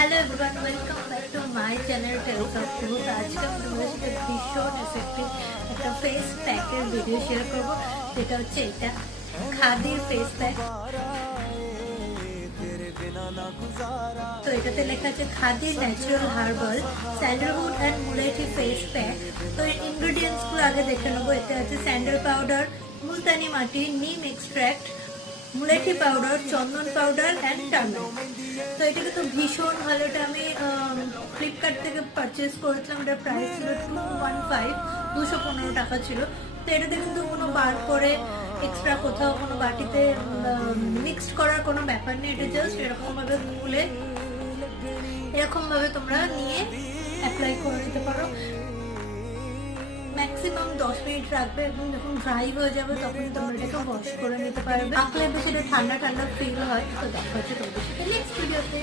Hello everyone, welcome back to my channel tales of truth. आज के তোমাদের সাথে ভীষণ এফেক্টিভ একটা ফেস প্যাকের ভিডিও শেয়ার করব, যেটা হচ্ছে এটা খাদির ফেস প্যাক। তো এটাতে লেখা আছে খাদির natural herbal sandalwood and mulethi face pack. তো এর ইনগ্রেডিয়েন্টস গুলো আগে দেখে নেবো। এতে আছে স্যান্ডেল পাউডার, মুলতানি মাটি, নিম এক্সট্র্যাক্ট, মুলেঠি পাউডার, চন্দন পাউডার অ্যান্ড টার্মেরিক। তো এটাকে তো ভীষণ ভালো। এটা আমি ফ্লিপকার্ট থেকে পারচেস করেছিলাম। এটার প্রাইস ছিল 215 টাকা ছিল। তো এটাতে কিন্তু কোনো বার করে এক্সট্রা কোথাও কোনো বাটিতে মিক্সড করার কোনো ব্যাপার নেই। এটা জাস্ট এরকমভাবে খুলে এরকমভাবে তোমরা নিয়ে অ্যাপ্লাই করে দিতে পারো। ম্যাক্সিমাম 10 মিনিট রাখবে এবং যখন ড্রাই হয়ে যাবে তখন তোমরা এটাকে ওয়াশ করে নিতে পারবে। রাখলে বেশি ঠান্ডা ঠান্ডা ফিল হয়। তো দেখা হচ্ছে তোমাদের সাথে নেক্সট ভিডিওতে।